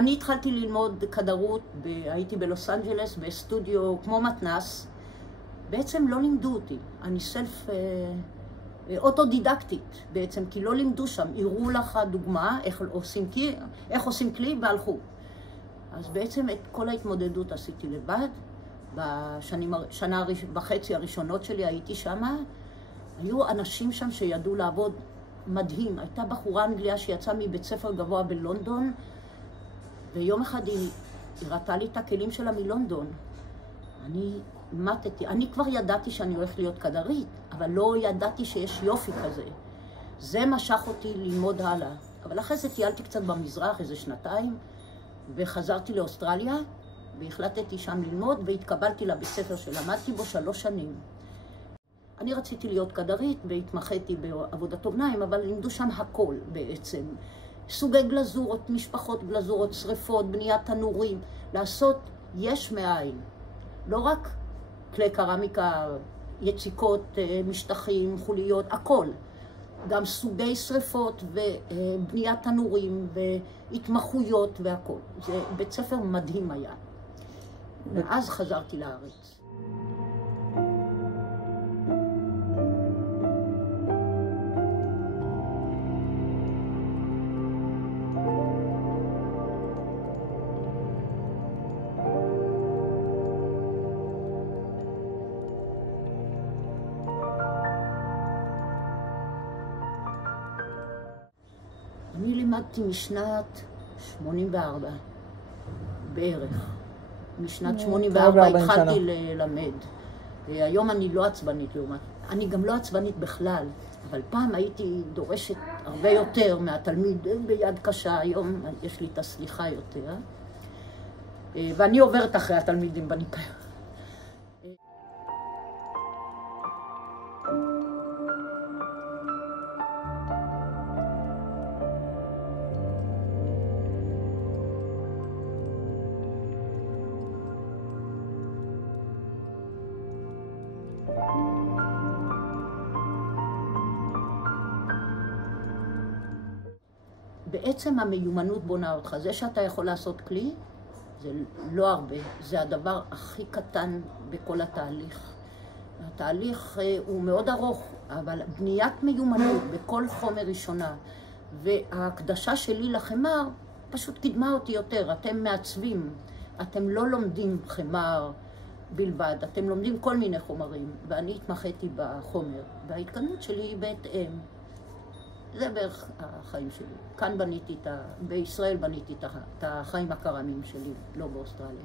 אני התחלתי ללמוד כדרות, הייתי בלוס אנג'לס, בסטודיו כמו מתנס. בעצם לא לימדו אותי, אני אוטודידקטית בעצם, כי לא לימדו שם, הראו לך דוגמה איך עושים כלי והלכו. אז בעצם את כל ההתמודדות עשיתי לבד. בשנה וחצי הראשונות שלי הייתי שמה, היו אנשים שם שידעו לעבוד מדהים. הייתה בחורה אנגליה שיצאה מבית ספר גבוה בלונדון, ויום אחד היא הראתה לי את הכלים שלה מלונדון. אני כבר ידעתי שאני הולכת להיות כדרית, אבל לא ידעתי שיש יופי כזה. זה משך אותי ללמוד הלאה. אבל אחרי זה טיילתי קצת במזרח, איזה שנתיים, וחזרתי לאוסטרליה, והחלטתי שם ללמוד, והתקבלתי לבית ספר שלמדתי בו 3 שנים. אני רציתי להיות כדרית, והתמחיתי בעבודת אופניים, אבל לימדו שם הכל בעצם. סוגי גלזורות, משפחות גלזורות, שריפות, בניית תנורים, לעשות יש מאין. לא רק כלי קרמיקה, יציקות, משטחים, חוליות, הכל. גם סוגי שריפות ובניית תנורים והתמחויות והכל. זה בית ספר מדהים היה. ואז חזרתי לארץ. אני לימדתי משנת 84, בערך. משנת 84 התחלתי ללמד. היום אני לא עצבנית לעומת. אני גם לא עצבנית בכלל, אבל פעם הייתי דורשת הרבה יותר מהתלמיד ביד קשה. היום יש לי את הסליחה יותר. ואני עוברת אחרי התלמידים בניקיון. בעצם המיומנות בונה אותך. זה שאתה יכול לעשות כלי, זה לא הרבה. זה הדבר הכי קטן בכל התהליך. התהליך הוא מאוד ארוך, אבל בניית מיומנות בכל חומר ראשונה, וההקדשה שלי לחמר פשוט קידמה אותי יותר. אתם מעצבים, אתם לא לומדים חמר בלבד, אתם לומדים כל מיני חומרים, ואני התמחיתי בחומר, וההתקדמות שלי היא בהתאם. זה בערך החיים שלי. כאן בישראל בניתי את החיים הקרמיים שלי, לא באוסטרליה.